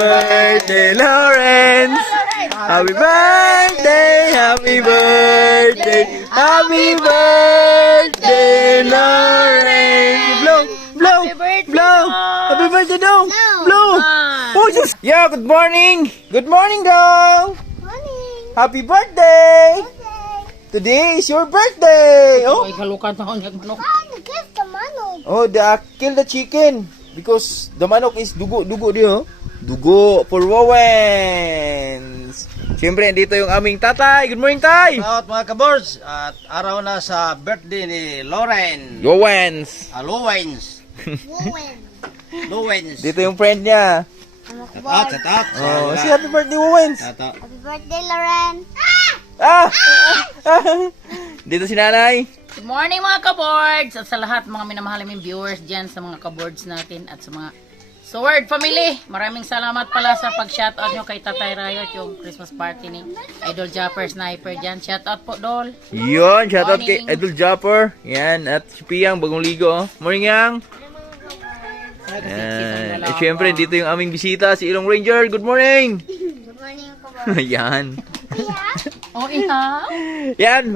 birthday, Lawrence! Happy birthday, happy birthday, happy birthday, Lawrence! Blow, blow, blow! Happy birthday, daw! Blow! Oh, just... Yeah, good morning! Good morning, daw! Morning. Happy birthday! Today is your birthday! Oh, Ay, kalukan na ako niyag manok. Nag-give the manok. oh, kill the chicken because the manok is dugo dia. Dugo for Wowens. Siyempre, dito yung aming tatay. Good morning, tay! Out mga kabords, at araw na sa birthday ni Lauren. Wowens. Lowens. Wowen. Lowens. Dito yung friend niya. Set out. Oh, si happy birthday, Wowens. Happy birthday, Lauren. Ah! Dito si nanay. Good morning mga kaboards! At sa lahat mga minamahal naming viewers dyan sa mga kaboards natin at sa mga Sword family. Maraming salamat pala sa pag-shoutout nyo kay Tatay Riot yung Christmas party ni Idol Japper Sniper dyan. Shoutout po, Dol. Yun, shoutout kay Morning. Idol Japper. Yan, at si Piyang, bagong ligo. Oh. Morning, Yang. Yan. At syempre, dito yung aming bisita, si Ilong Ranger. Good morning! Good morning, kabar. Yan. Oh, iha. Yan,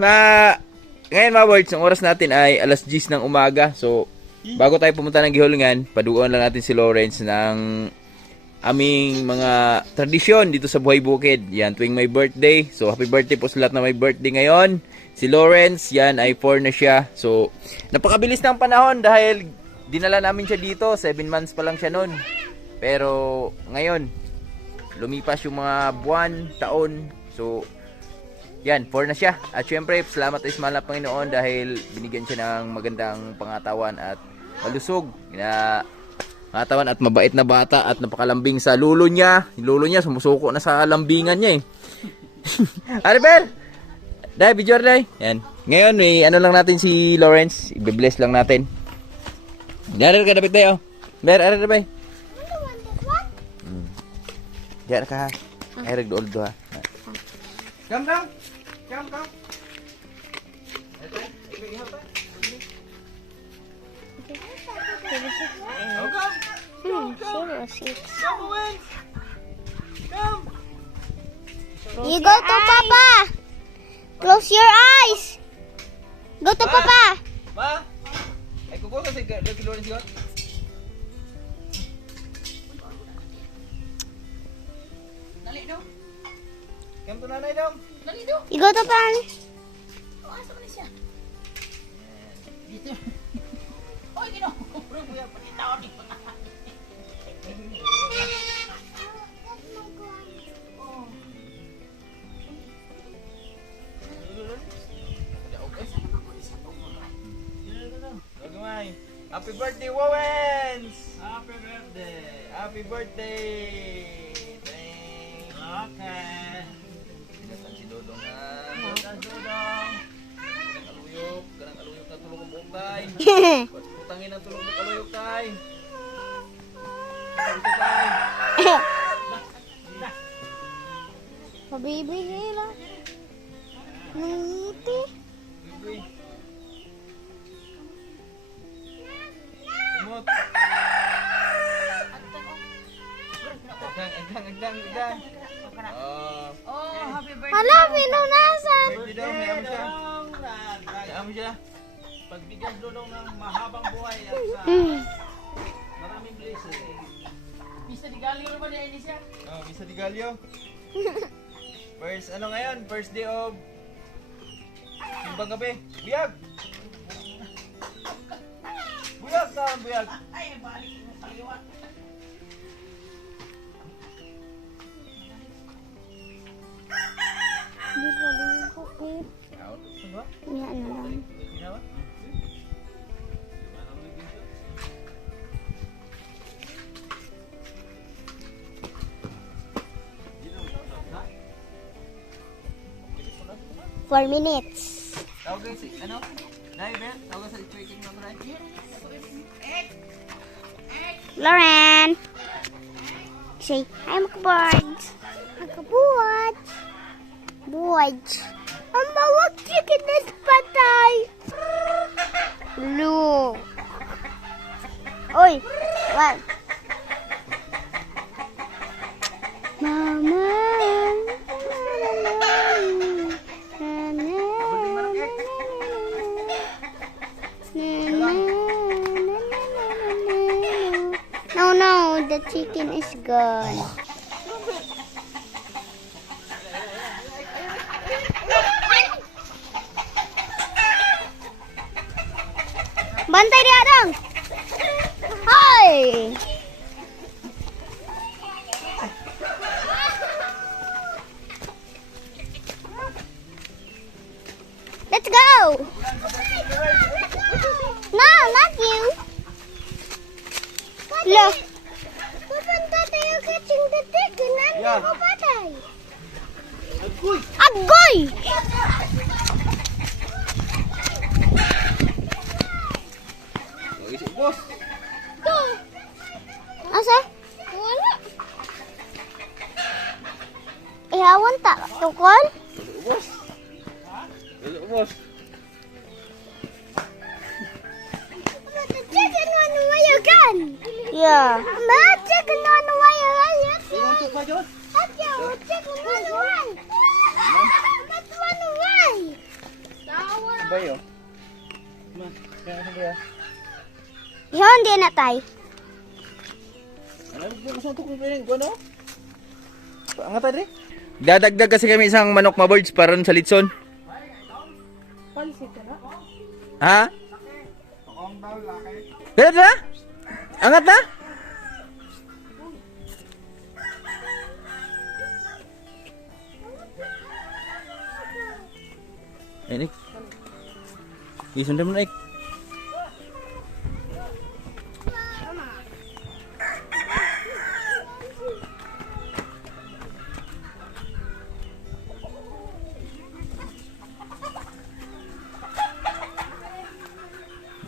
ngayon mga words, ang oras natin ay alas 10 ng umaga. So, bago tayo pumunta ng Gihulungan, paduguan lang natin si Lawrence ng aming mga tradisyon dito sa Buhay Bukid. Yan, tuwing may birthday. So, happy birthday po sa lahat na may birthday ngayon. Si Lawrence, yan, ay 4 na siya. So, napakabilis ng panahon dahil dinala namin siya dito. 7 months pa lang siya nun. Pero, ngayon, lumipas yung mga buwan, taon. So, yan, 4 na siya. At syempre, salamat sa mahal na Panginoon dahil binigyan siya ng magandang pangatawan at malusog na pangatawan at mabait na bata at napakalambing sa lulo niya. Yung lulo niya, sumusuko na sa lambingan niya eh. Aribel! Dahil, video dahil. Yan. Ngayon, ano lang natin si Lawrence. I-bless lang natin. Gano'n ka dapat tayo. Ber, ara na ba? Diyan ka ha. Ay, ragdool do ha. Come down. Come. You go to Papa. Close your eyes. Go to Papa. Ma? Ay, kukuha si Lawrence yun? Dali daw. Come to nanay daw. Dali daw. You go to Pan. Oh, asa man siya? Dito. Oy, gino. Bro, kuya, pakitaw ni. Happy birthday, Wowens! Happy birthday! Happy birthday! Thanks! Okay! Pinatan si Dodong na. Pinatan si Dodong! Kanang aluyok na tulog ang buong tay. Putangin ang tulog ng aluyok tay. Ito tay. Pabibigay lang. Ngiti. Bibi. Tumot. Agdang. Oh, happy birthday. Hala, pinunasan. Birthday daw, may amo siya. May amo siya. Pagbigyan doon ng mahabang buhay at sa maraming blessing. Bisa di galio na ba niya siya? Oh, Misa Di Gallo. First, ano ngayon? First day of simbang gabi. Buyag! Buyag taon, buyag! Ay, balik mo sa liwa. Hindi pa rin yung kupit. Out. Ano ba? Yan na lang. Ginawa? Four minutes. Tawagin si, ano? Dahil, Ben? Tawagin sa tracing mo, Bray? Lauren. Say, hi mga birds. Mga birds. Birds. Ang bawag chicken na patay. Look. Oy. What? Mama. No, no, the chicken is gone. Bantay dia dong. Hai. Let's go. No, not you. Look. Pupunta tayo catching the chicken. Ano ko patay? Agoy! Boss. Asa? Wala. Ihawan tak tukol? Boss. Boss. The chicken on the wire gun. Yeah. The chicken on the wire gun. Yes, yes. That's your chicken on the wire. That's on the wire. Bayo. Ihawan din na tayo. Dadagdag kasi kami isang manok maboards para sa litson. Ha? Dada na? Angat na? Nick. Isundan mo na, Nick.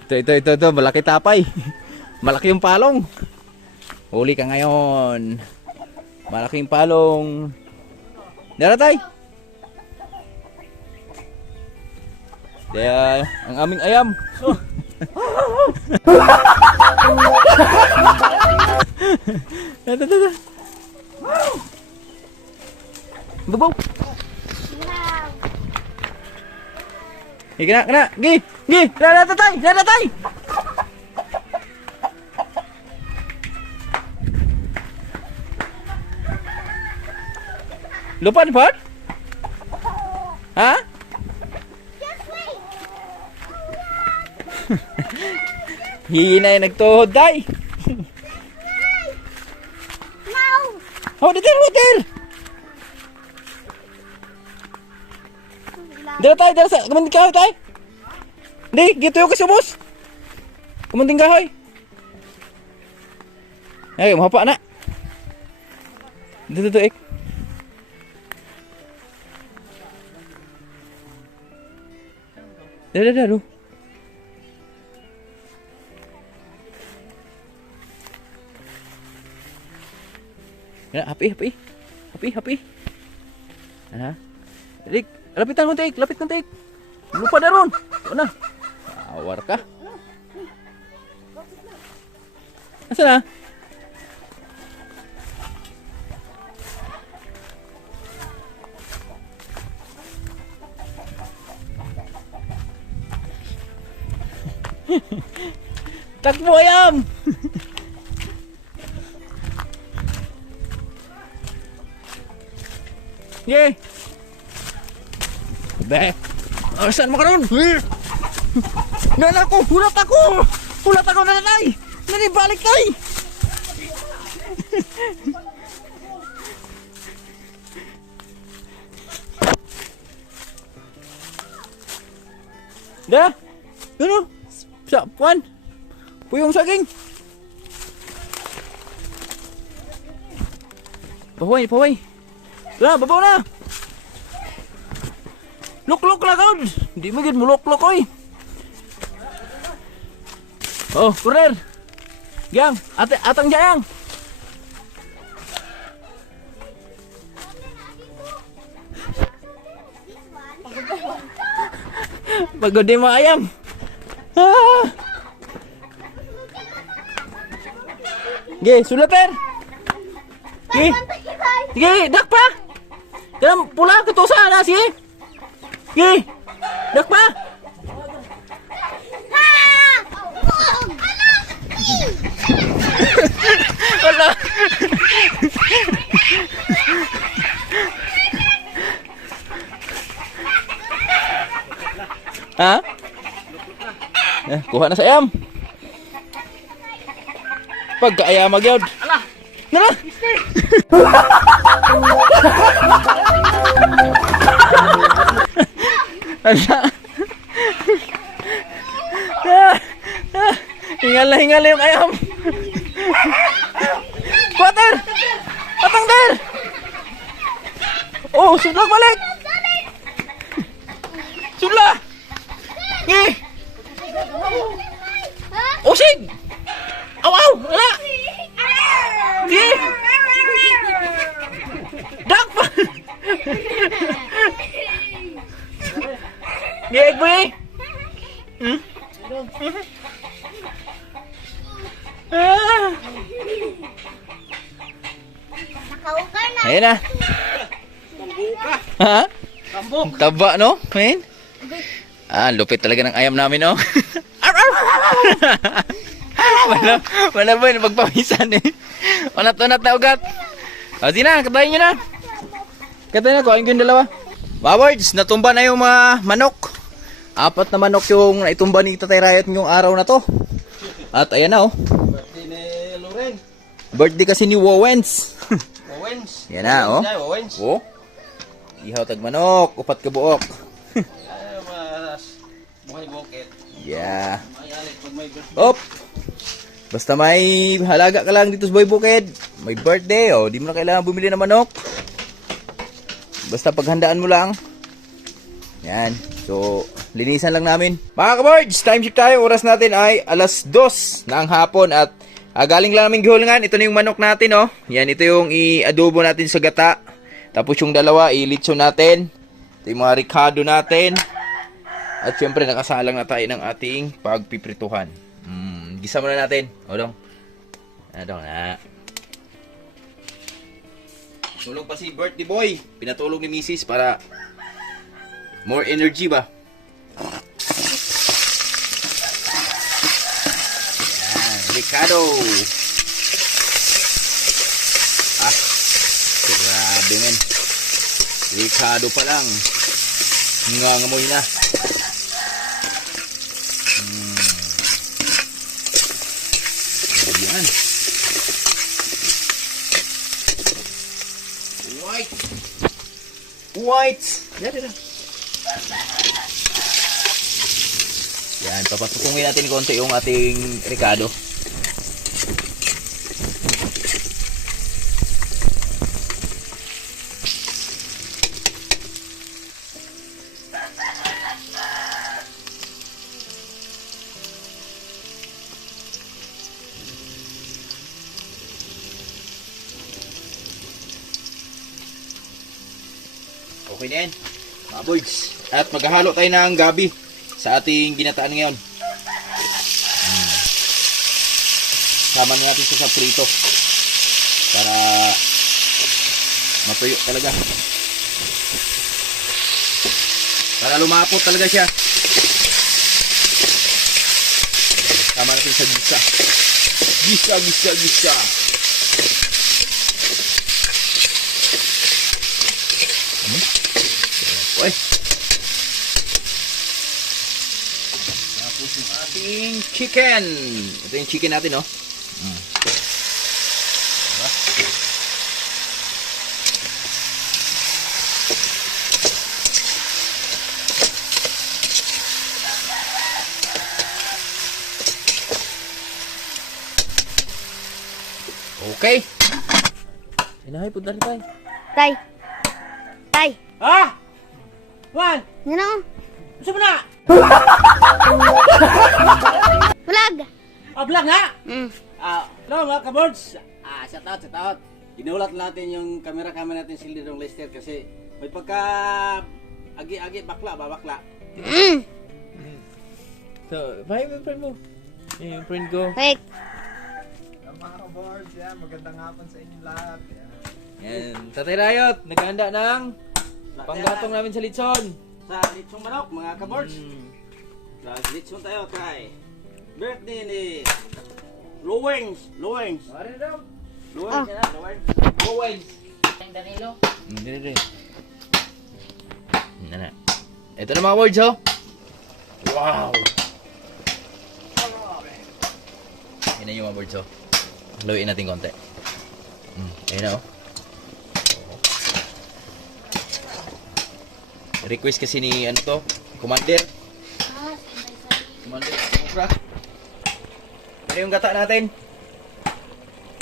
Ito, malaki tapay. Malaki yung palong. Huli ka ngayon. Malaking palong. Daratay. Kaya, ang aming ayam. Ito. Babaw. Kena. Gi. Daratay. Lupa ni Pat? Ha? Hinay nagtuhod tay. Oh, hotel. Dara sa kumanding kahoy tay. Hindi, gito yung kasubos. Kumanding kahoy. Ay, mahapa na. Dito, ek. Daro. Ya, happy. Ana. Dik, lapitan kontek. Lupa daron. Ano? Awar ka. Asa na? Takbo ayam. Ye. Be. Saan mo ka ron? Hulat ako na nanay. Nanibalik tay. Da. Ano? Sa puan. Puyong saging. Paway. Babaw na. Luk lah kau. Di mungkin muluk oi. Oh, kurir. Gang, atang jayang. Pagod mo ayam. Ge, sulater. Sige. Sige, dak pa. Kanang pula kutusa na sige. Sige. Dak pa. Wala. Ha? Kuha na sa ayam. Pagkaayamag yun. Ala! Nara! Ala! Hingal na yung ayam. Water! Atang der! Oh, sudlag balik! Sudla! Ngi! Usig! Aw, aw! Wala! Ngi! Dak pa! Ngi, egg boy! Hmm? Ah! Nakaugan na. Ayan na. Pambuka! Ha? Kambok! Taba, no? Man? Ah, lupit talaga ng ayam namin, no? Arr, arr! wala ba yun, pagpawisan eh. Unat-unat na ugat. O, sige na, katayin nyo na. Katayin na, kuhain ko yung dalawa. Bawards, natumba na yung mga manok. 4 na manok yung naitumba ni Tatay Riot ngayong araw na to. At ayan na, oh. Birthday ni Loren. Birthday kasi ni Wowens. Owens. Yan na, oh. Owens. Oh. Ihaw tag manok, upat ka buok. Ay, mas buhay bukit. Yeah. May alit pag may birthday. Op! Basta may halaga ka lang dito sa Boy Bukid. May birthday, oh. Di mo na kailangan bumili ng manok. Basta paghandaan mo lang. Yan. So, linisan lang namin. Mga kabards, time check tayo. Oras natin ay 2:00 na ang hapon at galing lang namin gihulingan. Ito na yung manok natin, oh. Yan, ito yung i-adobo natin sa gata. Tapos yung dalawa, ilitso natin. Ito yung mga ricado natin. At syempre, nakasalang na tayo ng ating pagpiprituhan. Gisa muna natin. O, dong. Dong, na. Tulog pa si birthday boy. Pinatulog ni Mrs. para more energy ba? Yan, Ricardo. Ah, grabe men. Ricardo pa lang. Ngangamoy na. Yan. White. Yan, yan. Yan, papatutungin natin konti yung ating Ricardo. Okay na yan, mga boys. At maghahalo tayo ng gabi sa ating ginataan ngayon. Sama na natin ito sa prito para matuyo talaga. Para lumapot talaga siya. Sama natin sa gisa. Gisa. Uy. Tapos yung ating chicken. Ito yung chicken natin, oh. Diba? Okay. Inahay po dali tayo. Tay. Tay. Ha? Juan! Yan ako. Gusto mo na? Vlog. Vlog nga! Hello mga kabords! Shout out! Inulat natin yung camera natin si Lidong Lester kasi may pagka agi-agi bakla. So, bye yung friend mo. Yung friend ko. Wait. mga kaboards, yan. Magandang hapon sa inyo lahat. Yan. Yan. Tatay Rayot, naghahanda ng panggatong namin sa litson. Sa litsong manok, mga kaboards. Sa litsong tayo kay birthday ni Luwings. Pare daw. Luwings yan, Luwings. Always. Tayong Danilo. Hindi. Na. Ito na mga words, oh. Wow. Yan na yung mga words, oh. Haluin natin konti. Ayun na, oh. Request kasi ni, ano to, Commander. Commander, Mukra. Pero yung gata natin,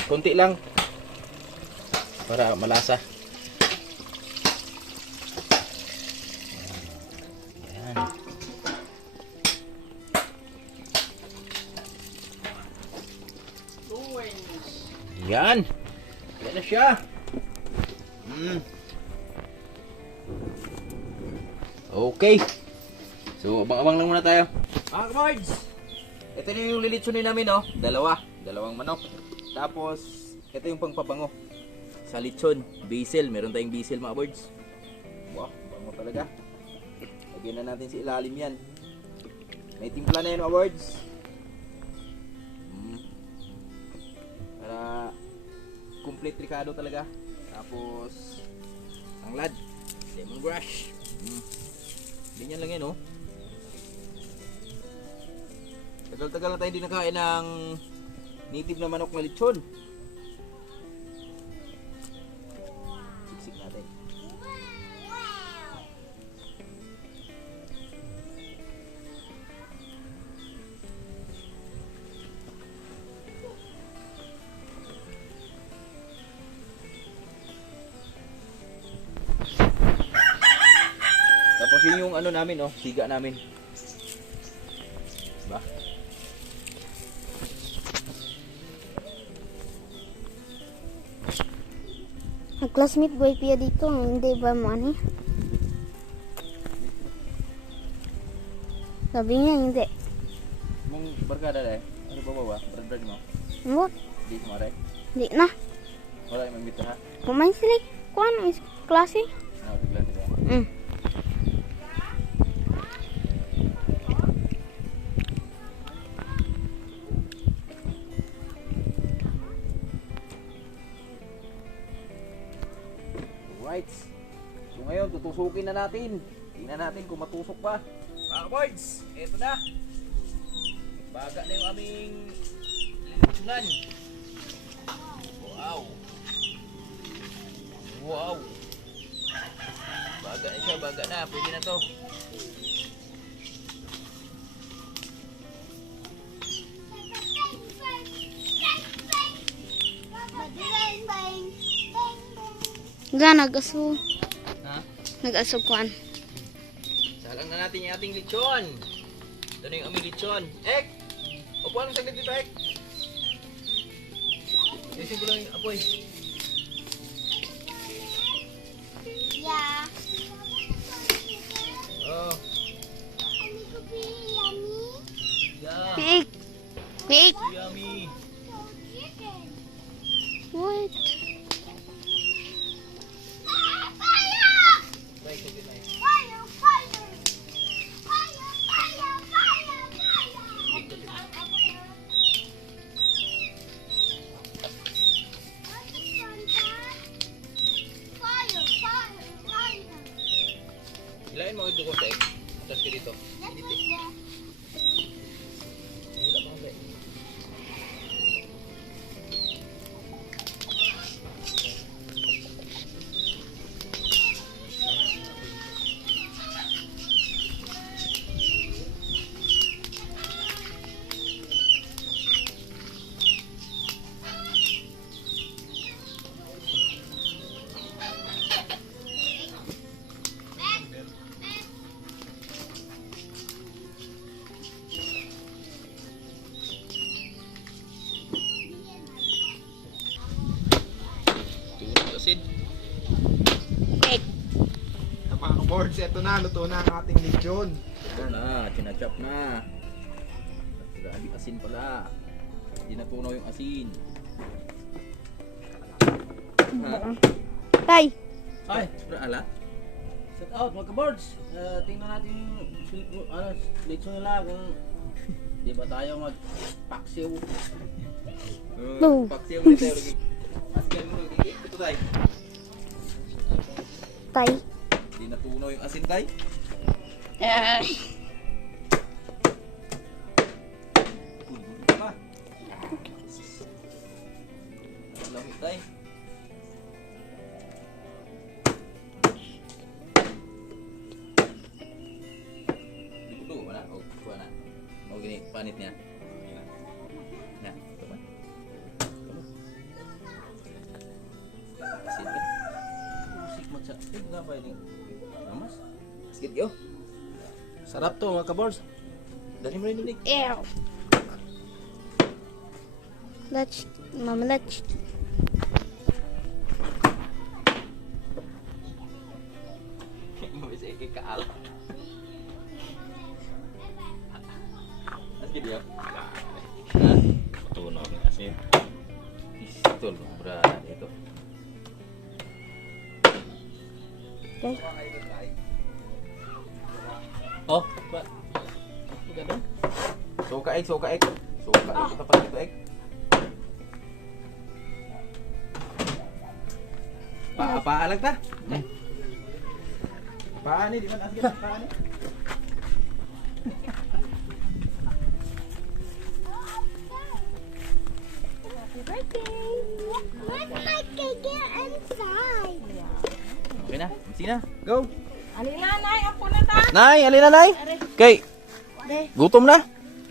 konti lang. Para malasa. Yan. Yan. Yan na siya. Okay. So, abang-abang lang muna tayo. Mga kabards, ito na yung lilitsunin namin, oh. Dalawang manok. Tapos, ito yung pangpabango. Sa lechon, basil. Meron tayong basil, mga birds. Wow, bango talaga. Lagyan na natin sa ilalim yan. May timpla na yun, mga birds. Para complete ricado talaga. Tapos, tanglad. Lemongrass. Ganyan lang yan, oh. Tagal-tagal na tayo hindi nakain ng native na manok na lechon. Siksik natin. Tapos yun yung ano namin, oh, siga namin. Diba? Nag-classmate boy Pia dito, hindi ba money? Sabi niya hindi. Mong barkada dahil. Ano ba? Brad mo? What? Di mo rin. Hindi na. Wala yung magbita ha. Kumain sila. Kuan is klase. Ano, bigla nila. Alright. So ngayon, tutusukin na natin. Tingnan natin kung matusok pa. Mga boys, eto na. Baga na yung aming lilitsunan. Wow. Baga na siya, baga na. Pwede na to. Nag-aso. Ha? Nag-aso kuan. Salang na natin yung ating lechon. Ito na yung aming lechon. Ek! Upuan mo saglit dito, Ek. Isin ko lang yung apoy. Yeah. Oh. Yeah. Piik. Piik. Yummy. What? Right, okay na yun. Hilain mo ito ko, Ek. Atas ka dito. Dito. Hila mo, Ek. Tulog asin. Piik. Mga kaboards, eto na. Luto na ang ating lechon. Ito na, chinachop na. Grabe asin pala. Hindi natunaw yung asin. Tay. Ay, ala. Set out mga kaboards. Tingnan natin yung leksyon nila kung di ba tayo magpaksiw. No. Paksiw ulit tayo lagi. Asin mo lagi. Ito tayo. Tay. Hindi natunaw yung asin tayo. Lamig tayo. Dito ba na? O, kuha na. O, gini, panit niya. Na, ito ba? Asin ka. Musik mo sa tigna ba ini? Namas? Sikit yo. Sarap to mga kaboards. Dali mo rin ulit. Ew. Let's, Mama, let's. Bisa ikikaal. Asin yo. Nah, Tunaw ng asin. pistol berada itu. Okay. Oh, ba? Ganun. Suka egg, suka egg. Suka egg, tapat itu egg. Apa alag ta? Paan ni, di man asik paan ni. Happy birthday. Let my cake get inside. Okay na, sina. Go. Alina, nay, apo na ta. Nay, alin na nay. Kay. Gutom na.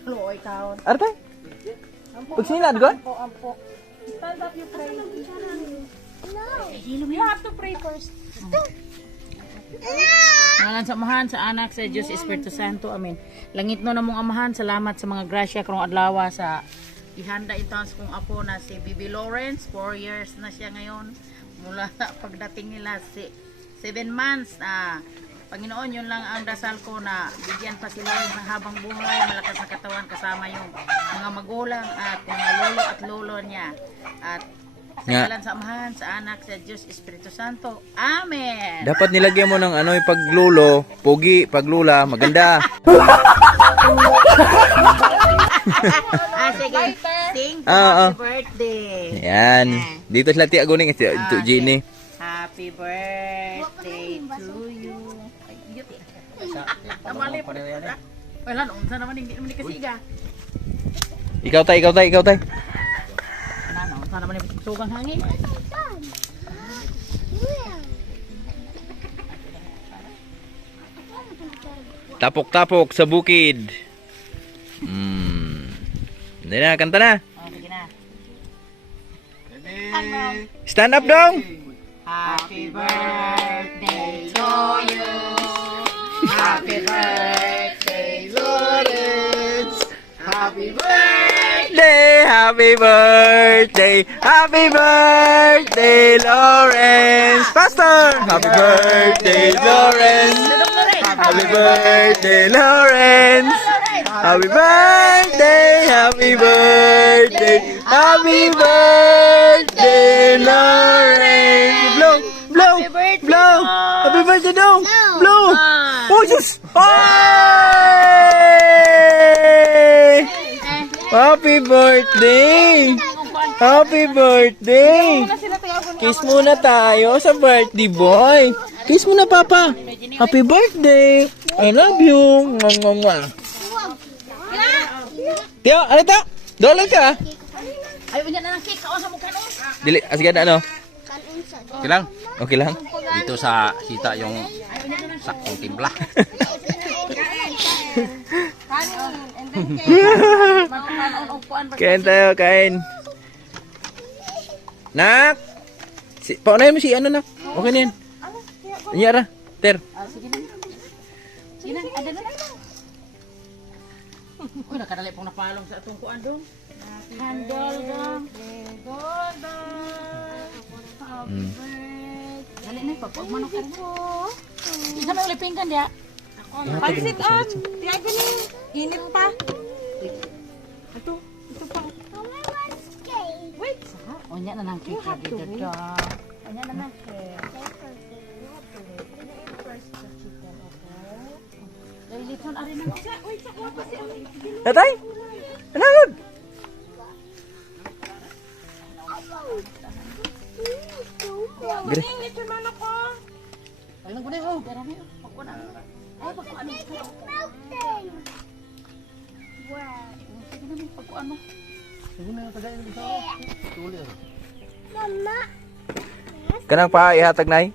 Luoy kaon. Ano tay? Pag sinilad ko? Ampo. Stand up, you pray. No. You have to pray first. Ngalan sa amahan, sa anak, sa Diyos, Espiritu Santo. Amen. Langit no namong amahan, salamat sa mga grasya karong adlaw sa ihanda ito sa kong apo na si Bibi Lawrence. 4 years na siya ngayon. Mula sa pagdating nila 7 months. Panginoon, yun lang ang dasal ko na bigyan pa sila ng habang buhay, malakas na katawan kasama yung mga magulang at mga lolo at lolo niya. At sa Nga. ngalan sa amahan, sa anak, sa Diyos, Espiritu Santo. Amen! Dapat nilagyan mo ng ano yung paglulo, pogi, paglula, maganda. Sige, sing Ah, happy birthday! Yan. Dito sila ti aguning ito Gini. Happy birthday to you. Ay, yun. Tamali po. Wala, unsa naman hindi naman kasiga. Ikaw tay. Ano, unsa naman yung sugang hangin. Tapok-tapok sa bukid. Hindi na, kanta na. Oh, sige na. Stand up dong. Happy birthday to you. Happy birthday, Lawrence. Happy birthday. Happy birthday, happy birthday, Lawrence. Faster. Happy birthday, Lawrence. Happy birthday, Lawrence. Happy birthday, happy birthday, happy birthday, Lawrence. Blow, blow, blow. Happy birthday dong. Blow. Oh, yes. Hey! Happy birthday. Happy birthday. Kiss muna tayo sa birthday boy. Kiss muna, Papa. Happy birthday. I love you. Mwah, mwah, mwah. Tiyo, ano ito? Dolan ka? Ay, unya na ng cake. Kaon sa mukha no? Dili, asig ano? Okay lang? Okay lang? Dito sa kita yung saktong timpla. Kain tayo, kain. Nak! Paunahin mo si ano, Nak? Okay na yan. Anyara, Ter. Sige na. Sige na, ada na. Uy, nakadali pong napalong sa atong kuan dong. Handle dong. Happy birthday. Dali na, papagmanok ka po. Isa may ulipin kan dia. Pansit on. Tiyaga ni. Init pa. Ito pa. I want cake. Wait. Onya na nang cake lagi dito. Onya na nang cake. Dahil ito na rin na. Tatay? Anagod? Gre. Ay, nang gunay ho. Darami ho. Pagkuan na. Ay, pagkuan na. Melting. Wow. Sige naman, pagkuan mo. Mama. Kanang pa ihatag nay?